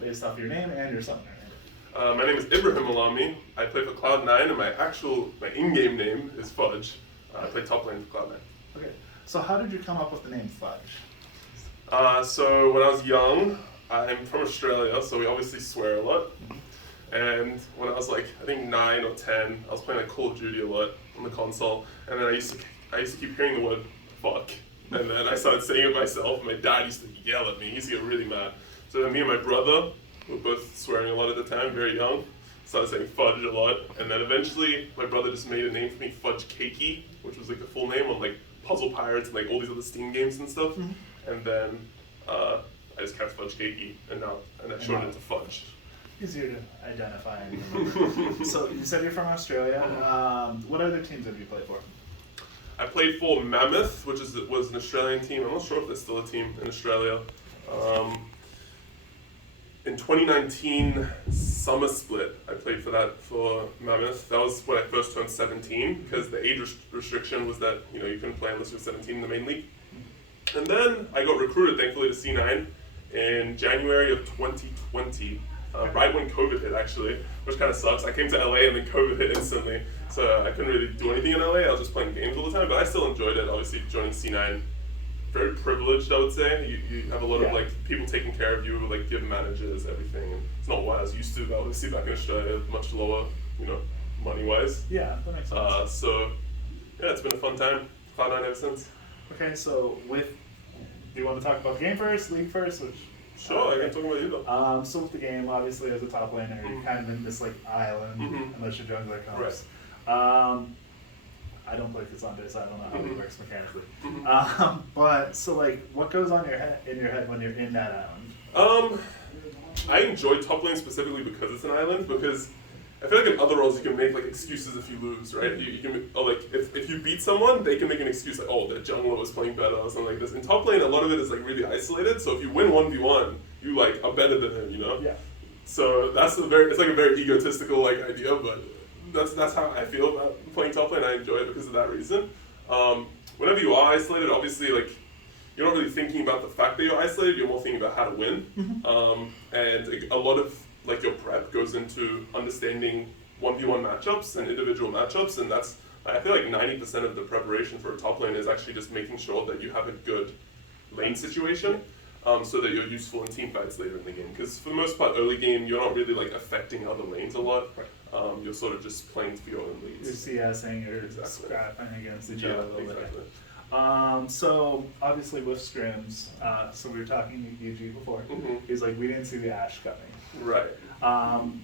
Based off your name and your summoner name. My name is Ibrahim Alami. I play for Cloud9, and my in-game name is Fudge. I play top lane for Cloud9. Okay, so how did you come up with the name Fudge? So when I was young, I'm from Australia, so we obviously swear a lot. And when I was like, I think 9 or 10, I was playing like Call of Duty a lot on the console, and then I used to keep hearing the word fuck, and then I started saying it myself. My dad used to yell at me. He used to get really mad. So then me and my brother, we were both swearing a lot at the time, very young, started saying fudge a lot, and then eventually my brother just made a name for me, Fudge Cakey, which was like the full name on like Puzzle Pirates and like all these other Steam games and stuff. And then I just kept Fudge Cakey, and I shortened it to Fudge. Easier to identify and remember. So you said you're from Australia. What other teams have you played for? I played for Mammoth, which was an Australian team. I'm not sure if there's still a team in Australia. In 2019 summer split, I played for Mammoth. That was when I first turned 17, because the age restriction was that you couldn't play unless you're 17 in the main league. And then I got recruited, thankfully, to C9 in January of 2020, right when COVID hit, actually, which kind of sucks. I came to LA and then COVID hit instantly, so I couldn't really do anything in LA. I was just playing games all the time, but I still enjoyed it. Obviously, joining C9. Very privileged, I would say. You have a lot of like people taking care of you, like give managers, everything. And it's not what I was used to. Obviously, back in Australia, much lower, money wise. Yeah, that makes sense. So yeah, it's been a fun time. Cloud9 ever since. Okay, so do you want to talk about the game first, league first? Sure, I can talk about you though. So with the game, obviously as a top laner, you're kind of in this like island, unless your jungler comes. Right. I don't play Cassandra, so I don't know how it works mechanically. But so like, what goes on in your head when you're in that island? I enjoy top lane specifically because it's an island. Because I feel like in other roles you can make like excuses if you lose, right? You can if you beat someone, they can make an excuse like, oh, their jungler was playing better or something like this. In top lane, a lot of it is like really isolated. So if you win 1v1, you like are better than him, Yeah. So it's like a very egotistical like idea, but that's how I feel about playing top lane. I enjoy it because of that reason. Whenever you are isolated, obviously like you're not really thinking about the fact that you're isolated. You're more thinking about how to win. And a lot of like your prep goes into understanding 1v1 matchups and individual matchups, and I feel like 90% of the preparation for a top lane is actually just making sure that you have a good lane situation. So that you're useful in team fights later in the game. Because for the most part, early game, you're not really like affecting other lanes a lot. You're sort of just playing for your own leads. You're CSing or scrapping against each other a little exactly. bit. So obviously with scrims, so we were talking to EG before. He's like, we didn't see the Ashe coming. Right.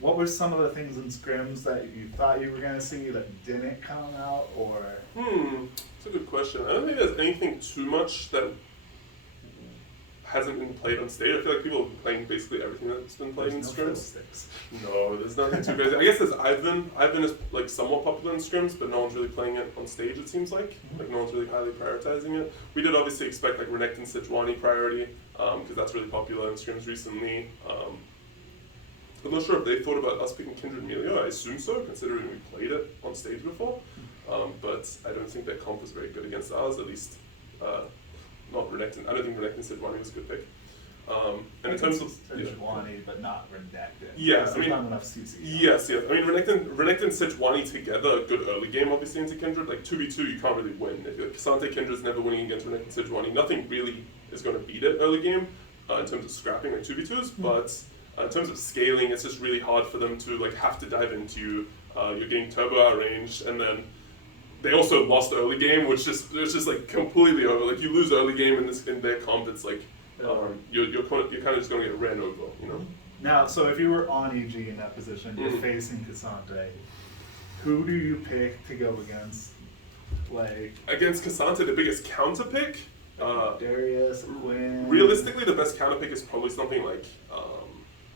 What were some of the things in scrims that you thought you were going to see that didn't come out, or? That's a good question. I don't think there's anything too much that hasn't been played on stage. I feel like people have been playing basically everything that's been played in scrims. No, there's nothing too crazy. I guess there's Ivan. Ivan is like somewhat popular in scrims, but no one's really playing it on stage, it seems like. Like no one's really highly prioritizing it. We did obviously expect like Renekton Sejuani priority, because that's really popular in scrims recently. I'm not sure if they thought about us picking Kindred Melia. I assume so, considering we played it on stage before. But I don't think their comp was very good against ours, at least not Renekton. I don't think Renekton Sejuani was a good pick. And in terms of Sejuani, but not Renekton. Yeah, there's not enough CC. Yes. I mean, Renekton and Sejuani together, a good early game, obviously, into Kindred. Like 2v2, you can't really win. If like, Cassandra Kindred's never winning against Renekton Sejuani, nothing really is going to beat it early game in terms of scrapping like 2v2s. But in terms of scaling, it's just really hard for them to like have to dive into you. You're getting turbo outranged, and then they also lost early game, which it's just like completely over. Like you lose early game in their comp, it's like you're kind of just going to get ran over, Now, so if you were on EG in that position, you're facing Cassandra. Who do you pick to go against? Like against Cassandra, the biggest counter pick. Darius, Quinn. Realistically, the best counter pick is probably something like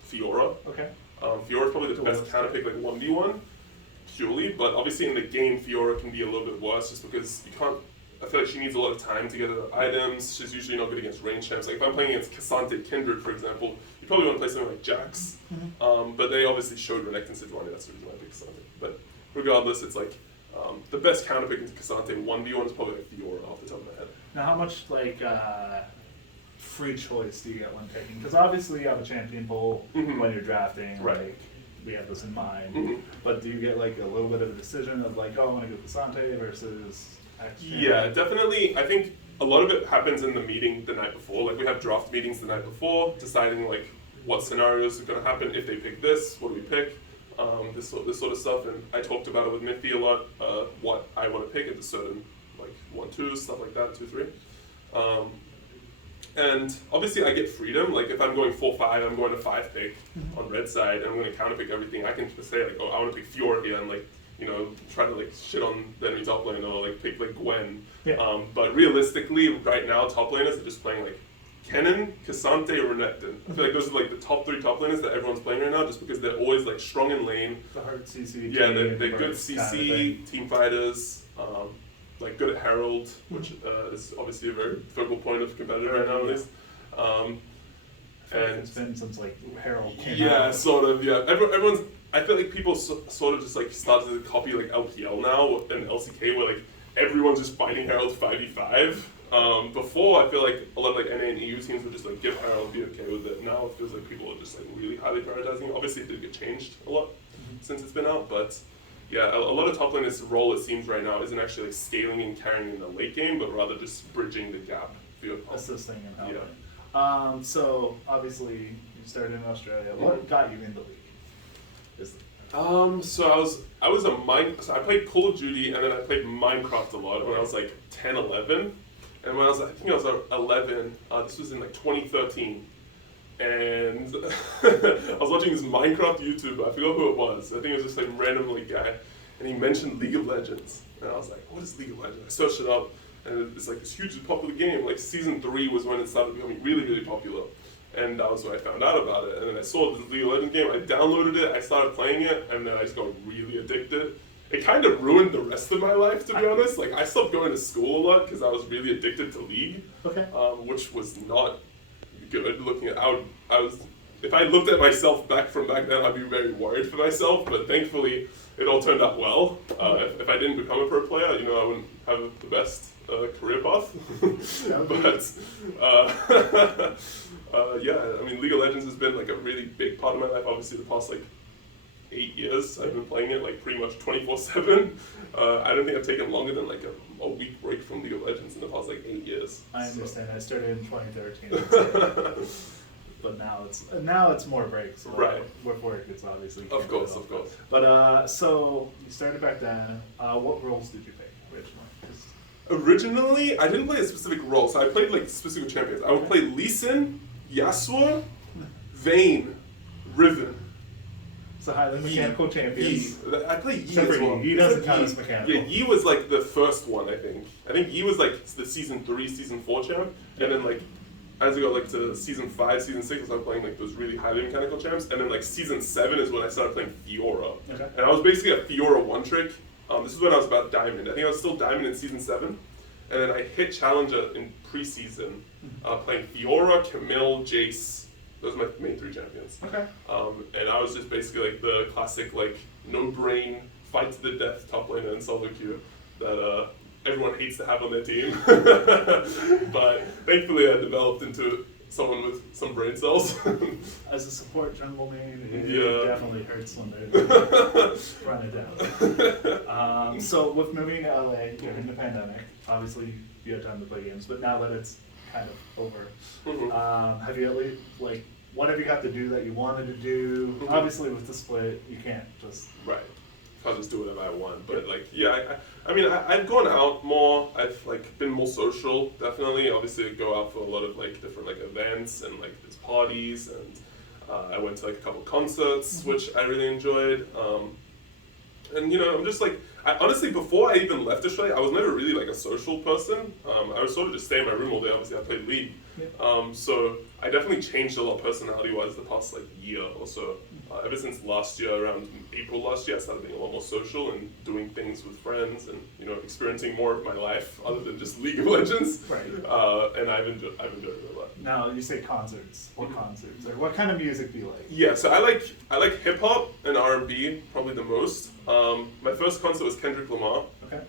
Fiora. Okay. Fiora's probably the best counter pick, like 1v1. Purely, but obviously in the game, Fiora can be a little bit worse just because you can't. I feel like she needs a lot of time to get her items. She's usually not good against range champs. Like if I'm playing against Cassandra Kindred, for example, you probably want to play something like Jax. But they obviously showed Renekton Sejuani. That's the reason why I picked Cassandra. But regardless, it's like the best counter pick into Cassandra 1v1 is probably like Fiora off the top of my head. Now, how much like free choice do you get when picking? Because obviously you have a champion pool when you're drafting. Right. Like, we have this in mind. But do you get like a little bit of a decision of like, oh, I want to go Casante versus X champion? Yeah, definitely. I think a lot of it happens in the meeting the night before. Like we have draft meetings the night before, deciding like what scenarios are going to happen if they pick this. What do we pick? This sort of stuff. And I talked about it with Miffy a lot. What I want to pick at the certain like 1-2 stuff like that, 2-3. And obviously I get freedom, like if I'm going 4-5, I'm going to 5 pick on red side, and I'm going to counter pick everything. I can just say like, oh, I want to pick Fiora here, and like, you know, try to like shit on the enemy top lane, or like pick like Gwen. Yeah. But realistically, right now, top laners are just playing like Kennen, Casante, Renekton. I feel like those are like the top 3 top laners that everyone's playing right now, just because they're always like strong in lane. The hard CC. Yeah, they're good CC, team fighters. Like good at Herald, which is obviously a very focal point of competitive right now at least. And it's been since like Herald came out. Yeah, sort of. Yeah, everyone's. I feel like people sort of just like started to copy like LPL now and LCK, where like everyone's just fighting Herald 5v5. Before, I feel like a lot of like NA and EU teams would just like give Herald, be okay with it. Now it feels like people are just like really highly prioritizing it. Obviously, it did get changed a lot since it's been out, but. Yeah, a lot of top laners' role, it seems right now, isn't actually like scaling and carrying in the late game, but rather just bridging the gap for your opponent. Assisting and helping. Yeah. So obviously you started in Australia. What got you into League? So I was so I played Call of Duty, and then I played Minecraft a lot when I was like 10, 11. And when I think I was 11, this was in like 2013. And I was watching this Minecraft YouTuber, I forgot who it was. I think it was just like randomly guy, and he mentioned League of Legends, and I was like, "What is League of Legends?" I searched it up, and it's like this hugely popular game. Like season 3 was when it started becoming really, really popular, and that was when I found out about it. And then I saw this League of Legends game. I downloaded it, I started playing it, and then I just got really addicted. It kind of ruined the rest of my life, to be honest. Like I stopped going to school a lot because I was really addicted to League, which was not good. Looking at if I looked at myself back then, I'd be very worried for myself, but thankfully it all turned out well. If I didn't become a pro player, you know, I wouldn't have the best career path. But yeah, I mean, League of Legends has been like a really big part of my life. Obviously the past like 8 years I've been playing it like pretty much 24/7. I don't think I've taken longer than like a week break from League of Legends in the past like 8 years. I understand. I started in 2013. But now it's more breaks. Right. With work, it's obviously. Of course. But so you started back then. What roles did you pick originally? Originally, I didn't play a specific role, so I played like specific champions. I would play Lee Sin, Yasuo, Vayne, Riven. So highly mechanical champions. I play Yi as well. Yi doesn't count as mechanical. Yeah, Yi was like the first one, I think. I think Yi was like the season 3, season 4 champ, and then like as we got like to season 5, season 6, I started playing like those really highly mechanical champs, and then like season 7 is when I started playing Fiora. Okay. And I was basically a Fiora one trick. This is when I was about Diamond. I think I was still Diamond in season 7, and then I hit Challenger in preseason, playing Fiora, Camille, Jace. Those are my main 3 champions. Okay. And I was just basically like the classic like no brain fight to the death top laner in solo queue that everyone hates to have on their team. But thankfully I developed into someone with some brain cells. As a support jungle main, it Yeah. definitely hurts when they're run it down. So with moving to LA during the pandemic, obviously you had time to play games, but now that it's kind of over, have you at least like what have you got to do that you wanted to do? Obviously with the split, you can't just I'll just do whatever I want. But like, yeah, I mean, I've gone out more. I've like been more social, definitely. Obviously, I go out for a lot of like different like events and like there's parties, and I went to like a couple concerts, which I really enjoyed. And you know, I'm just like, honestly, before I even left Australia, I was never really like a social person. I was sort of just stay in my room all day. Obviously, I played League. So I definitely changed a lot personality-wise the past like year or so. Ever since last year, around April last year, I started being a lot more social and doing things with friends and, you know, experiencing more of my life other than just League of Legends. Right. And I've enjoyed it a lot. Now, you say concerts. What concerts? Or what kind of music do you like? Yeah, so I like hip-hop and R&B probably the most. My first concert was Kendrick Lamar. Okay.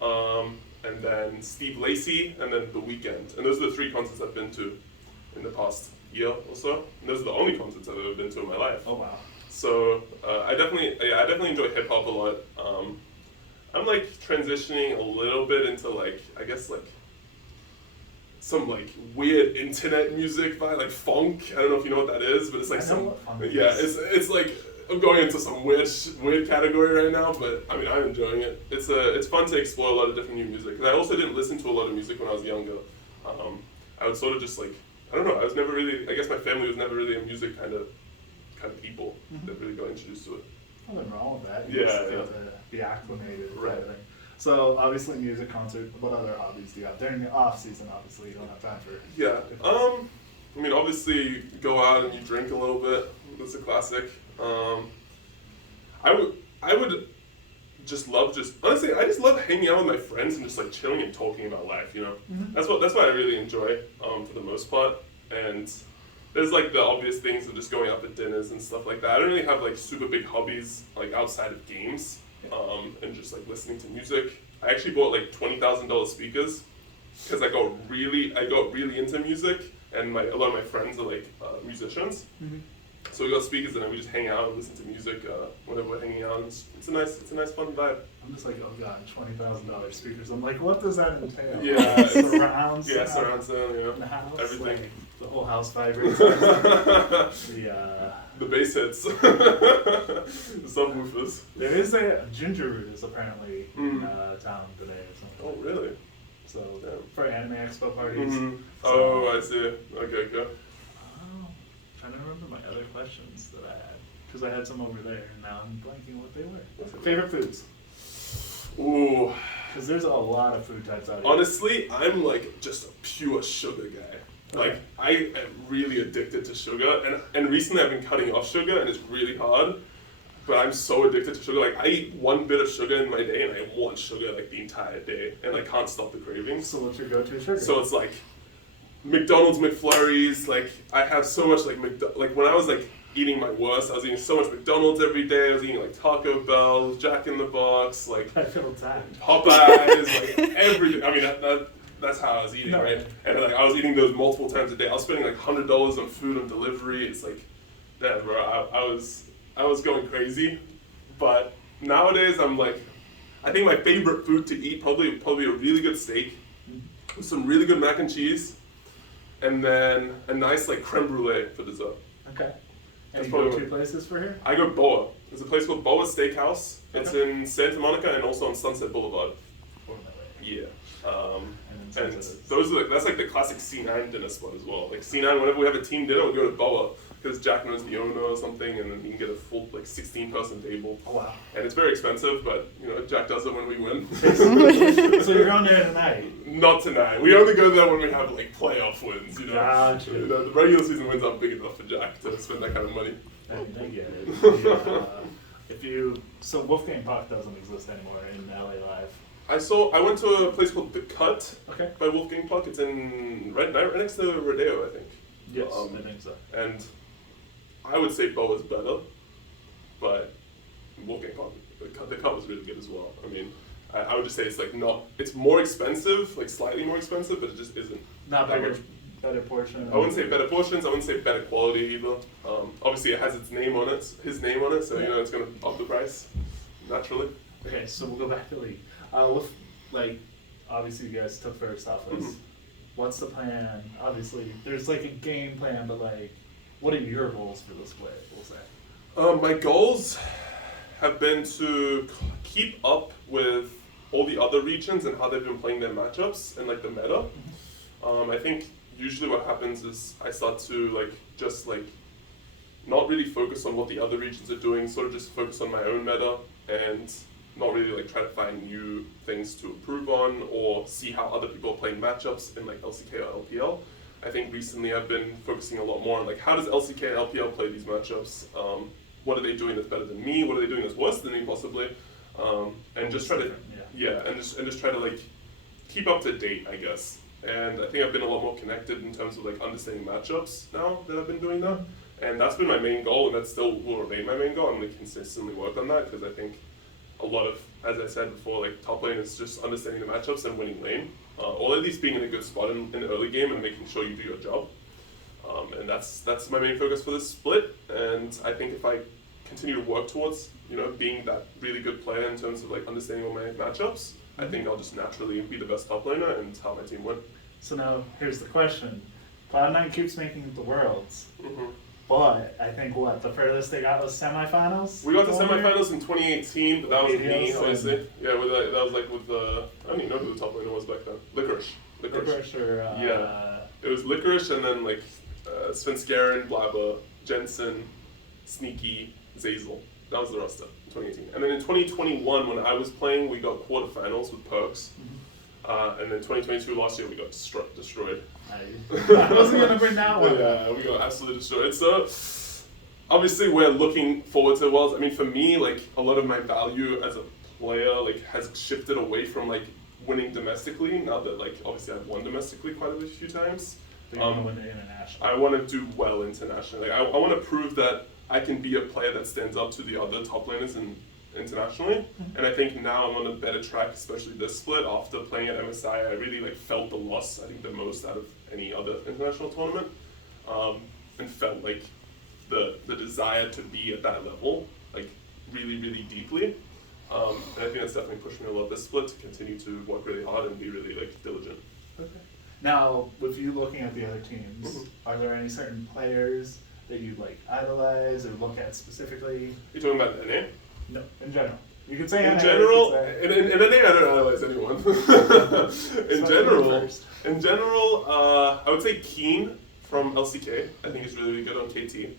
And then Steve Lacy, and then The Weeknd. And those are the 3 concerts I've been to in the past year or so. And those are the only concerts I've ever been to in my life. Oh wow. So I definitely enjoy hip hop a lot. I'm like transitioning a little bit into like, I guess like some like weird internet music vibe, like funk. I don't know if you know what that is, but it's like it's like I'm going into some weird category right now, but I mean I'm enjoying it. It's fun to explore a lot of different new music. And I also didn't listen to a lot of music when I was younger. I would sort of just like, I don't know, I was never really, I guess my family was never really a music kind of people that really got introduced to it. Nothing wrong with that. You just have to be acclimated. Right. So obviously music, concert. What other hobbies do you have during the off season? Obviously, you don't have time for. Yeah. I mean, obviously, you go out and you drink a little bit. That's a classic. I would just love honestly, I just love hanging out with my friends and just like chilling and talking about life. You know, that's what I really enjoy for the most part. And there's like the obvious things of just going out for dinners and stuff like that. I don't really have like super big hobbies like outside of games, and just like listening to music. I actually bought like $20,000 speakers because I got really into music, and a lot of my friends are like musicians. So we got speakers and then we just hang out and listen to music whenever we're hanging out. It's a nice fun vibe. I'm just like, oh god, $20,000 speakers. I'm like, what does that entail? Yeah, surround sound. Yeah, surround sound. Yeah, the house, everything. Like, the whole house vibrates. The bass hits. The subwoofers. There is a ginger root is apparently in town today or something. Oh really? So for anime expo parties. Oh, I see. Okay, go. Trying to remember my other questions that I had because I had some over there and now I'm blanking what they were. Favorite foods? Ooh. Because there's a lot of food types out here. Honestly, I'm like just a pure sugar guy. Like I am really addicted to sugar, and recently I've been cutting off sugar, and it's really hard. But I'm so addicted to sugar. Like I eat one bit of sugar in my day, and I want sugar like the entire day, and I can't stop the cravings. So what's your go-to sugar? So it's like McDonald's McFlurries. Like I have so much like like when I was like eating my worst, I was eating so much McDonald's every day. I was eating like Taco Bell, Jack in the Box, like I feel attacked. Popeyes, like everything. I mean that's how I was eating, right? And like I was eating those multiple times a day. I was spending like $100 on food on delivery. It's like, damn, bro, I was going crazy. But nowadays I'm like, I think my favorite food to eat probably a really good steak with some really good mac and cheese, and then a nice like creme brulee for dessert. Okay. And you go two places for here? I go Boa. There's a place called Boa Steakhouse. It's in Santa Monica and also on Sunset Boulevard. Yeah. And those are that's like the classic C9 dinner spot as well. Like C9, whenever we have a team dinner, we go to Boa because Jack knows the owner or something, and then he can get a full like 16-person table. Oh wow! And it's very expensive, but you know Jack does it when we win. So you're going there tonight? Not tonight. We only go there when we have like playoff wins. You know, gotcha. The regular season wins aren't big enough for Jack to spend that kind of money. I get it. So Wolfgang Puck doesn't exist anymore in LA Live. I went to a place called The Cut by Wolfgang Puck. It's right next to Rodeo, I think. Yes, I think so. And I would say Boa's better, but Wolfgang Puck, The Cut was really good as well. I mean, I would just say it's more expensive, like slightly more expensive, but it just isn't. Not bigger, better portion. I wouldn't say better portions. I wouldn't say better quality either. Obviously, it has his name on it, so you know it's gonna up the price naturally. Okay, so we'll go back to league. Obviously you guys took first off us. What's the plan? Obviously, there's like a game plan, but like, what are your goals for the split, we'll say? My goals have been to keep up with all the other regions and how they've been playing their matchups and like the meta. I think usually what happens is I start to just not really focus on what the other regions are doing, sort of just focus on my own meta and not really try to find new things to improve on or see how other people are playing matchups in LCK or LPL. I think recently I've been focusing a lot more on how does LCK and LPL play these matchups? What are they doing that's better than me? What are they doing that's worse than me possibly? And just try to and just try to keep up to date, I guess. And I think I've been a lot more connected in terms of understanding matchups now that I've been doing that. And that's been my main goal, and that still will remain my main goal. I'm going to consistently work on that because I think a lot of, as I said before, top lane is just understanding the matchups and winning lane, or at least being in a good spot in the early game and making sure you do your job. And that's my main focus for this split. And I think if I continue to work towards, being that really good player in terms of like understanding all my matchups, I think I'll just naturally be the best top laner and how my team win. So now here's the question: Cloud9 keeps making the Worlds, but I think the furthest they got was semifinals. We got to semifinals in 2018, but that was me, ADS, obviously. Yeah, that was like with the I don't even know who the top laner was back then. Licorice. Or Yeah, it was Licorice, and then like Svenskeren, Blabber, Jensen, Sneaky, Zazel. That was the roster in 2018. And then in 2021, when I was playing, we got quarterfinals with Perks. And then 2022, last year, we got destroyed. I wasn't going to bring that one. Yeah, we got absolutely destroyed. So, obviously, we're looking forward to the Worlds. I mean, for me, like, a lot of my value as a player, like, has shifted away from, like, winning domestically, now that, like, obviously I've won domestically quite a few times. But you want to win internationally. I want to do well internationally. Like, I want to prove that I can be a player that stands up to the other top laners internationally. And I think now I'm on a better track, especially this split. After playing at MSI, I really like felt the loss, I think the most out of any other international tournament. And felt like the desire to be at that level, like really, really deeply. And I think that's definitely pushed me a lot this split to continue to work really hard and be really like diligent. Okay. Now, with you looking at the other teams, are there any certain players that you like idolize or look at specifically? You're talking about NA? No, in general. You can say in NA, general. say... In NA, I don't idolize anyone. in general, I would say Keen from LCK. I think he's really, really good on KT.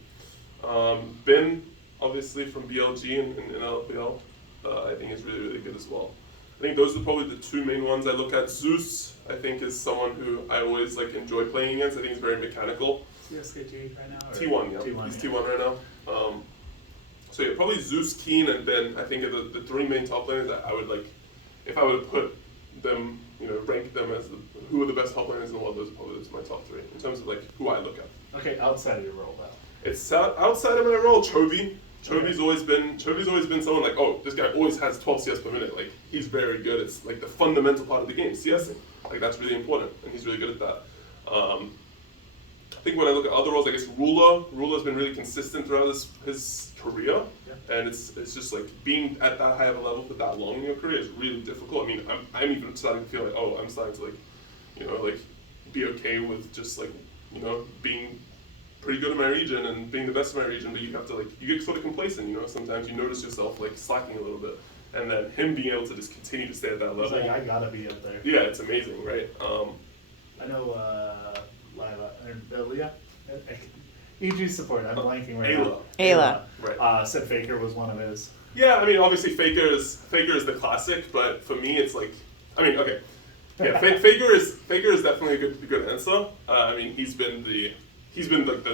Bin, obviously from BLG and LPL. I think is really, really good as well. I think those are probably the two main ones I look at. Zeus, I think, is someone who I always like enjoy playing against. I think he's very mechanical. CSKT right now? T1, yeah. T1, he's T1 right now. So yeah, probably Zeus, Keen, and Ben. I think are the three main top laners that I would like, if I were to put them, rank them as who are the best top laners in the world. Those are probably my top three in terms of like who I look at. Okay, outside of your role though. It's outside of my role. Chovy. Chovy's always been someone like, oh, this guy always has 12 CS per minute. Like, he's very good. It's like the fundamental part of the game, CSing. Like, that's really important, and he's really good at that. I think when I look at other roles, I guess Ruler's been really consistent throughout his career, and it's just like being at that high of a level for that long in your career is really difficult. I mean, I'm even starting to feel like, oh, I'm starting to like, be okay with just like, being pretty good in my region and being the best in my region, but you have to you get sort of complacent, sometimes you notice yourself like slacking a little bit, and then him being able to just continue to stay at that level. He's like, I gotta be up there. Yeah, it's amazing, right? I know Leah, EG support, I'm blanking right now. Ayla. Right. Said Faker was one of his. Yeah, I mean, obviously Faker is the classic, but for me it's like, I mean, okay. Yeah, Faker is definitely a good answer. I mean, he's been like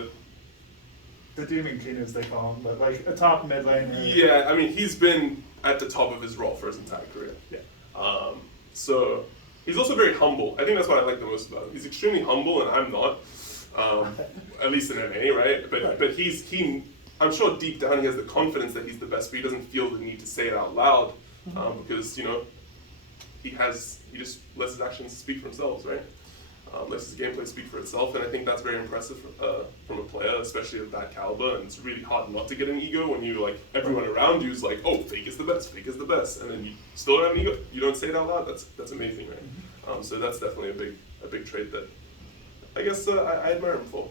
the Demon King, as they call him, but like a top mid laner. Yeah, I mean, he's been at the top of his role for his entire career. Yeah. So he's also very humble. I think that's what I like the most about him. He's extremely humble, and I'm not. At least in NA, right? But I'm sure deep down he has the confidence that he's the best, but he doesn't feel the need to say it out loud because he just lets his actions speak for themselves, right? Lets his gameplay speak for itself, and I think that's very impressive from a player, especially of that caliber. And it's really hard not to get an ego when you like everyone around you is like, oh, Fake is the best, and then you still don't have an ego. You don't say it out loud. That's amazing, right? So that's definitely a big trait that I guess I admire him for.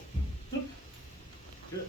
Good.